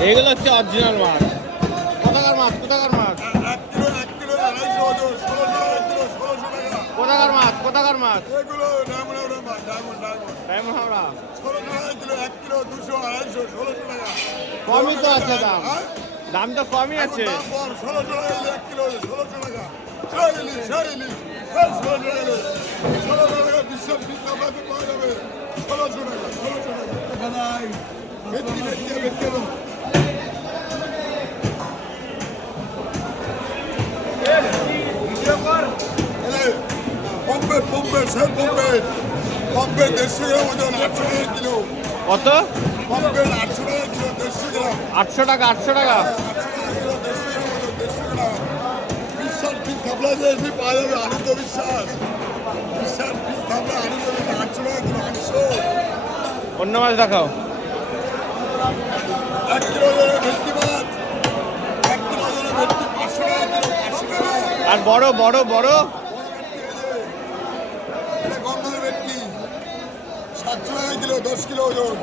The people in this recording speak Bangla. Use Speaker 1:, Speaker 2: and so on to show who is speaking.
Speaker 1: এইগুলো হচ্ছে অরিজিনাল মাছ। কোথাকার মাছ? কোথাকার মাছ? কোথাকার মাছ? কোথাকার মাছ?
Speaker 2: এগুলো
Speaker 1: কমই তো আছে দাম? দাম তো কমই আছে।
Speaker 2: ষোলোশো টাকা আটশো কিলো
Speaker 1: কত?
Speaker 2: আটশো টাকা কিলো
Speaker 1: আটশো টাকা। আটশো টাকা
Speaker 2: বিশ্বাস পাওয়া যাবে আনন্দ আটশো টাকা কিলো আটশো
Speaker 1: অন্য মাছ দেখাও।
Speaker 2: এক মাছ এক কিলো পাঁচশো টাকা
Speaker 1: আর বড় বড় বড়।
Speaker 2: এটা ব্যক্তি সাতশো টাকা কিলো দশ কিলো ওজন।